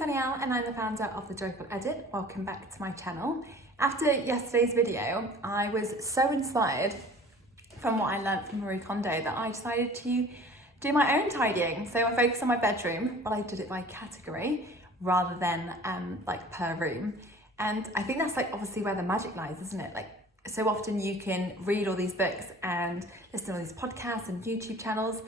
Danielle and I'm the founder of The Joyful Edit. Welcome back to my channel. After yesterday's video, I was so inspired from what I learned from Marie Kondo that I decided to do my own tidying. So I focused on my bedroom, but I did it by category rather than like per room. And I think that's like obviously where the magic lies, isn't it? Like so often you can read all these books and listen to all these podcasts and YouTube channels,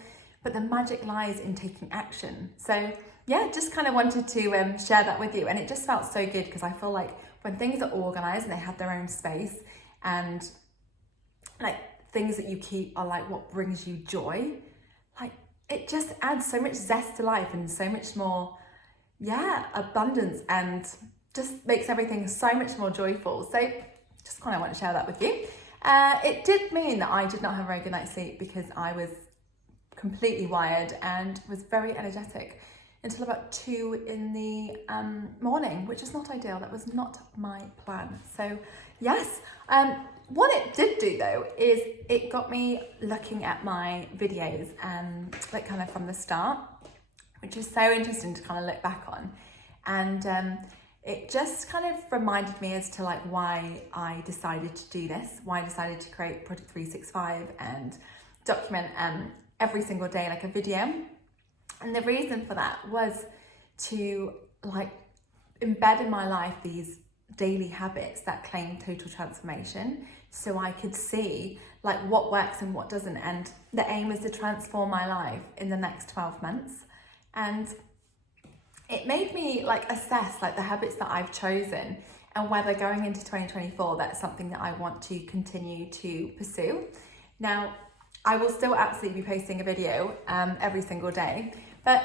but the magic lies in taking action. So yeah, just kind of wanted to share that with you. And it just felt so good because I feel like when things are organized and they have their own space and like things that you keep are like what brings you joy, like it just adds so much zest to life and so much more, abundance, and just makes everything so much more joyful. So just kind of want to share that with you. It did mean that I did not have a very good night's sleep because I was completely wired and was very energetic until about 2 in the morning, which is not ideal. That was not my plan. So yes, what it did do though is it got me looking at my videos like kind of from the start, which is so interesting to kind of look back on. And it just kind of reminded me as to like why I decided to do this, why I decided to create Project 365 and document every single day like a video. And the reason for that was to like embed in my life these daily habits that claim total transformation, so I could see like what works and what doesn't. And the aim is to transform my life in the next 12 months. And it made me like assess like the habits that I've chosen and whether going into 2024 that's something that I want to continue to pursue. Now, I will still absolutely be posting a video every single day, but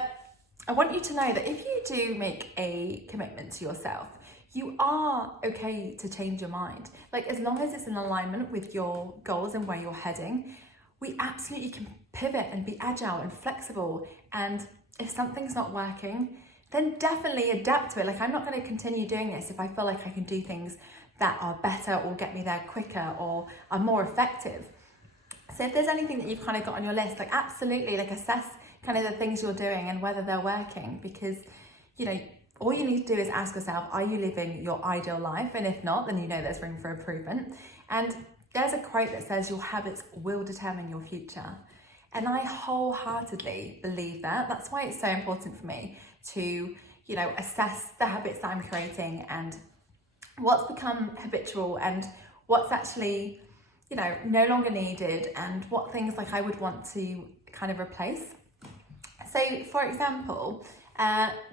I want you to know that if you do make a commitment to yourself, you are okay to change your mind. Like as long as it's in alignment with your goals and where you're heading, we absolutely can pivot and be agile and flexible. And if something's not working, then definitely adapt to it. Like I'm not going to continue doing this if I feel like I can do things that are better or get me there quicker or are more effective. So if there's anything that you've kind of got on your list, like absolutely like assess kind of the things you're doing and whether they're working, because you know all you need to do is ask yourself, are you living your ideal life? And if not, then you know there's room for improvement. And there's a quote that says your habits will determine your future, and I wholeheartedly believe that. That's why it's so important for me to assess the habits that I'm creating and what's become habitual and what's actually no longer needed, and what things like I would want to kind of replace. So for example,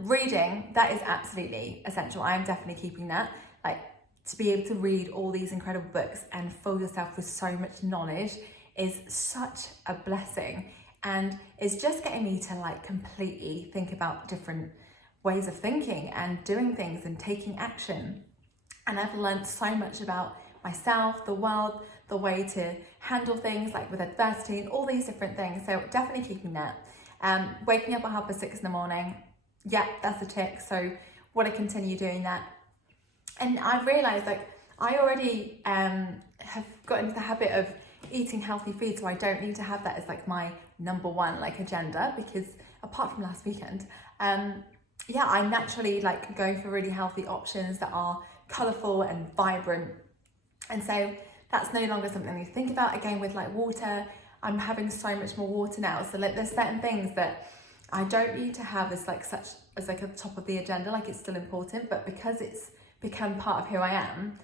reading, that is absolutely essential. I am definitely keeping that, like to be able to read all these incredible books and fill yourself with so much knowledge is such a blessing, and it's just getting me to like completely think about different ways of thinking and doing things and taking action. And I've learned so much about myself, the world, the way to handle things like with adversity and all these different things. So definitely keeping that. Waking up at 6:30 in the morning, yeah, that's a tick. So want to continue doing that. And I've realized like I already have got into the habit of eating healthy food, so I don't need to have that as like my number one like agenda, because apart from last weekend, I'm naturally like going for really healthy options that are colourful and vibrant. And so that's no longer something I need to think about. Again, with like water, I'm having so much more water now. So like there's certain things that I don't need to have as like at the top of the agenda. Like it's still important, but because it's become part of who I am,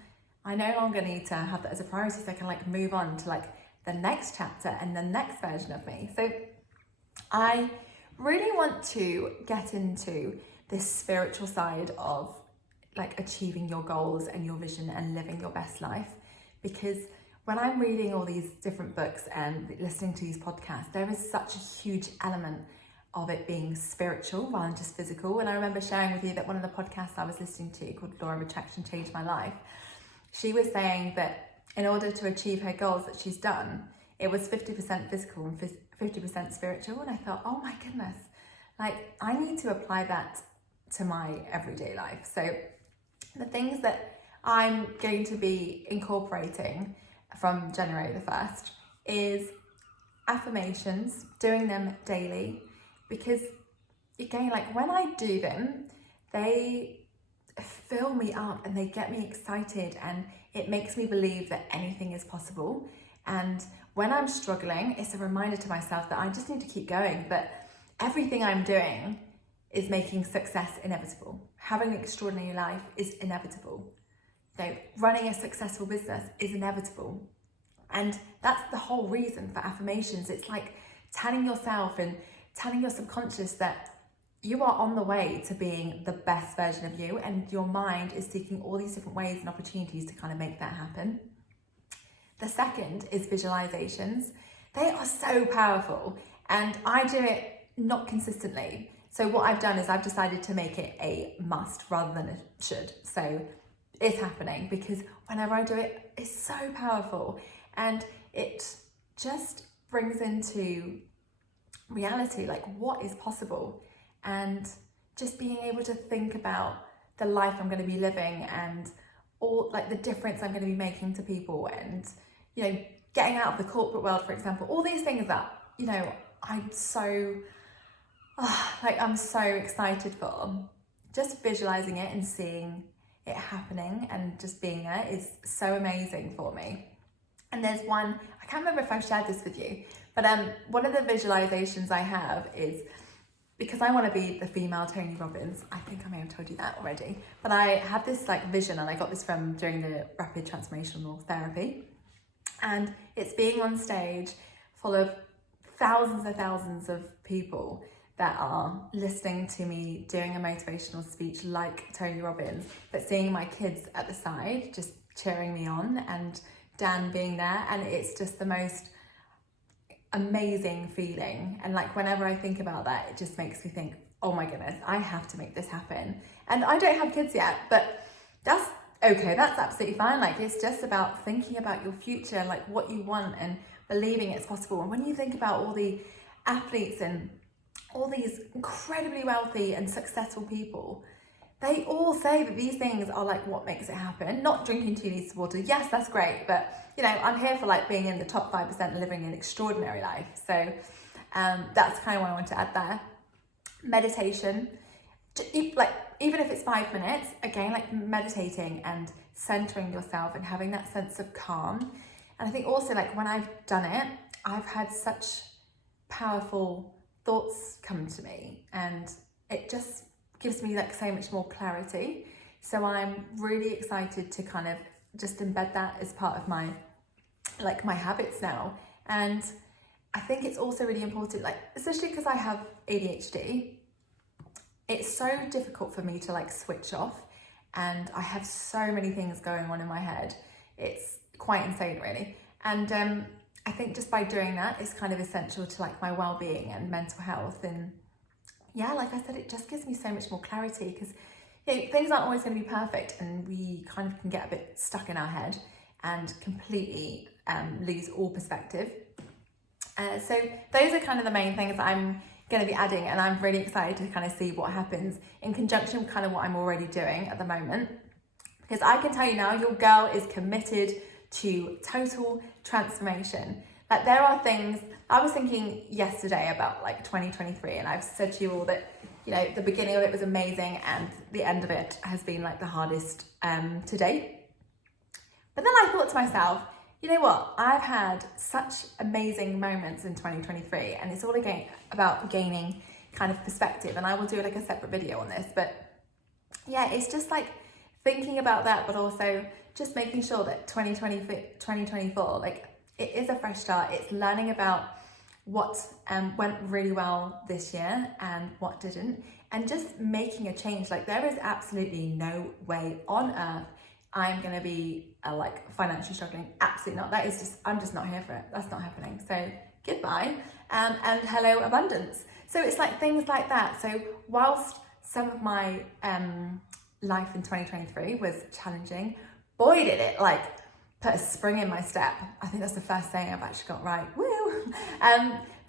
I no longer need to have that as a priority, so I can like move on to like the next chapter and the next version of me. So I really want to get into this spiritual side of like achieving your goals and your vision and living your best life, because when I'm reading all these different books and listening to these podcasts, there is such a huge element of it being spiritual rather than just physical. And I remember sharing with you that one of the podcasts I was listening to called Law of Attraction changed my life. She was saying that in order to achieve her goals that she's done, it was 50% physical and 50% spiritual. And I thought, oh my goodness, like I need to apply that to my everyday life. So the things that I'm going to be incorporating from January the 1st is affirmations, doing them daily, because again, like when I do them, they fill me up and they get me excited, and it makes me believe that anything is possible. And when I'm struggling, it's a reminder to myself that I just need to keep going, that everything I'm doing is making success inevitable. Having an extraordinary life is inevitable. Running a successful business is inevitable. And that's the whole reason for affirmations. It's like telling yourself and telling your subconscious that you are on the way to being the best version of you, and your mind is seeking all these different ways and opportunities to kind of make that happen. The second is visualizations. They are so powerful, and I do it not consistently. So what I've done is I've decided to make it a must rather than a should. So it's happening because whenever I do it, it's so powerful, and it just brings into reality like what is possible, and just being able to think about the life I'm going to be living and all like the difference I'm going to be making to people, and getting out of the corporate world, for example, all these things that I'm so excited for. Just visualizing it and seeing it happening and just being there is so amazing for me. And there's one, I can't remember if I've shared this with you, but one of the visualizations I have is, because I want to be the female Tony Robbins, I think I may have told you that already, but I have this vision, and I got this from doing the rapid transformational therapy, and it's being on stage full of thousands of people that are listening to me doing a motivational speech like Tony Robbins, but seeing my kids at the side just cheering me on, and Dan being there, and it's just the most amazing feeling. And whenever I think about that, it just makes me think, oh my goodness, I have to make this happen. And I don't have kids yet, but that's okay, that's absolutely fine. It's just about thinking about your future and what you want and believing it's possible. And when you think about all the athletes and all these incredibly wealthy and successful people, they all say that these things are what makes it happen. Not drinking 2 liters of water, yes, that's great, but I'm here for being in the top 5% and living an extraordinary life. So that's kind of what I want to add there. Meditation, even if it's 5 minutes, again, meditating and centering yourself and having that sense of calm. And I think also when I've done it, I've had such powerful thoughts come to me, and it just gives me so much more clarity. So I'm really excited to kind of just embed that as part of my my habits now. And I think it's also really important, especially because I have ADHD, it's so difficult for me to switch off, and I have so many things going on in my head. It's quite insane, really. And I think just by doing that is kind of essential to my well-being and mental health. And yeah, like I said, it just gives me so much more clarity, because things aren't always going to be perfect, and we kind of can get a bit stuck in our head and completely lose all perspective. So those are kind of the main things that I'm going to be adding, and I'm really excited to kind of see what happens in conjunction with kind of what I'm already doing at the moment, because I can tell you now, your girl is committed to total transformation. There are things, I was thinking yesterday about 2023, and I've said to you all that the beginning of it was amazing and the end of it has been the hardest to date. But then I thought to myself, you know what, I've had such amazing moments in 2023, and it's all again about gaining kind of perspective, and I will do a separate video on this. But yeah, it's just thinking about that, but also just making sure that 2024, it is a fresh start. It's learning about what went really well this year and what didn't, and just making a change. There is absolutely no way on earth I'm gonna be financially struggling. Absolutely not. That is just, I'm just not here for it. That's not happening. So goodbye and hello abundance. So it's things like that. So whilst some of my life in 2023 was challenging, boy did it put a spring in my step. I think that's the first thing I've actually got right. Woo!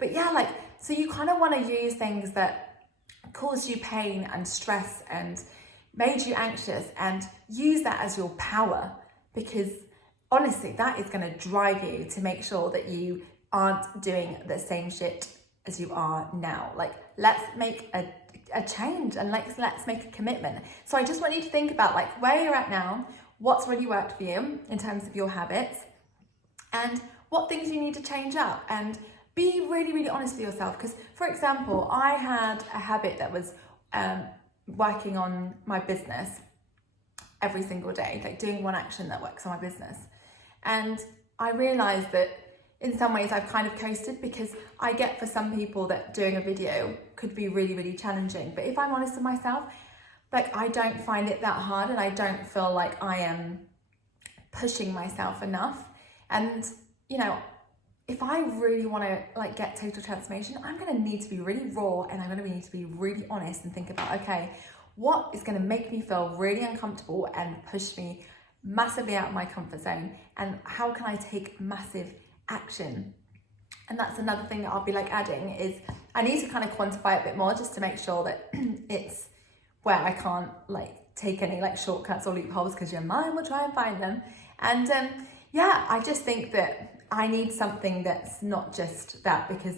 But yeah, so you kind of want to use things that caused you pain and stress and made you anxious, and use that as your power, because honestly, that is going to drive you to make sure that you aren't doing the same shit as you are now. let's make a change and let's make a commitment. So I just want you to think about like where you're at now, what's really worked for you in terms of your habits, and what things you need to change up, and be really, really honest with yourself. Because, for example, I had a habit that was working on my business every single day, like doing one action that works on my business. And I realized that in some ways I've kind of coasted, because I get for some people that doing a video could be really, really challenging. But if I'm honest with myself, like I don't find it that hard, and I don't feel like I am pushing myself enough. And, you know, if I really want to like get total transformation, I'm going to need to be really raw, and I'm going to need to be really honest and think about, okay, what is going to make me feel really uncomfortable and push me massively out of my comfort zone, and how can I take massive action? And that's another thing that I'll be like adding, is I need to kind of quantify it a bit more, just to make sure that it's where I can't like take any like shortcuts or loopholes, because your mind will try and find them. And yeah, I just think that I need something that's not just that, because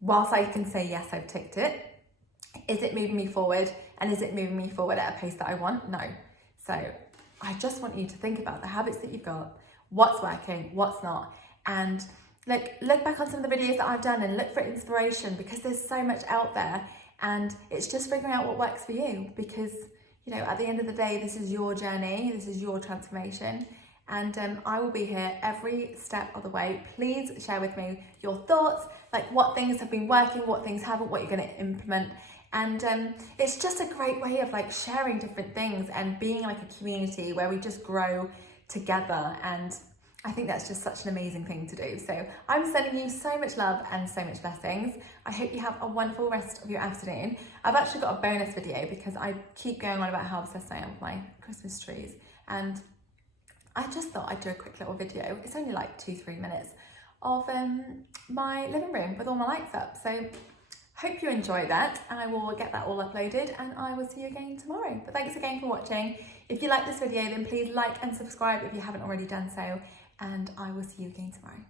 whilst I can say, yes, I've ticked it, is it moving me forward? And is it moving me forward at a pace that I want? No. So I just want you to think about the habits that you've got, what's working, what's not, and like look back on some of the videos that I've done and look for inspiration, because there's so much out there, and it's just figuring out what works for you, because, you know, at the end of the day, this is your journey, this is your transformation. And I will be here every step of the way. Please share with me your thoughts, like what things have been working, what things haven't, what you're going to implement. And it's just a great way of like sharing different things and being like a community where we just grow together. And I think that's just such an amazing thing to do. So I'm sending you so much love and so much blessings. I hope you have a wonderful rest of your afternoon. I've actually got a bonus video, because I keep going on about how obsessed I am with my Christmas trees. And I just thought I'd do a quick little video. It's only like 2-3 minutes of my living room with all my lights up. So hope you enjoy that, and I will get that all uploaded, and I will see you again tomorrow. But thanks again for watching. If you like this video, then please like and subscribe if you haven't already done so, and I will see you again tomorrow.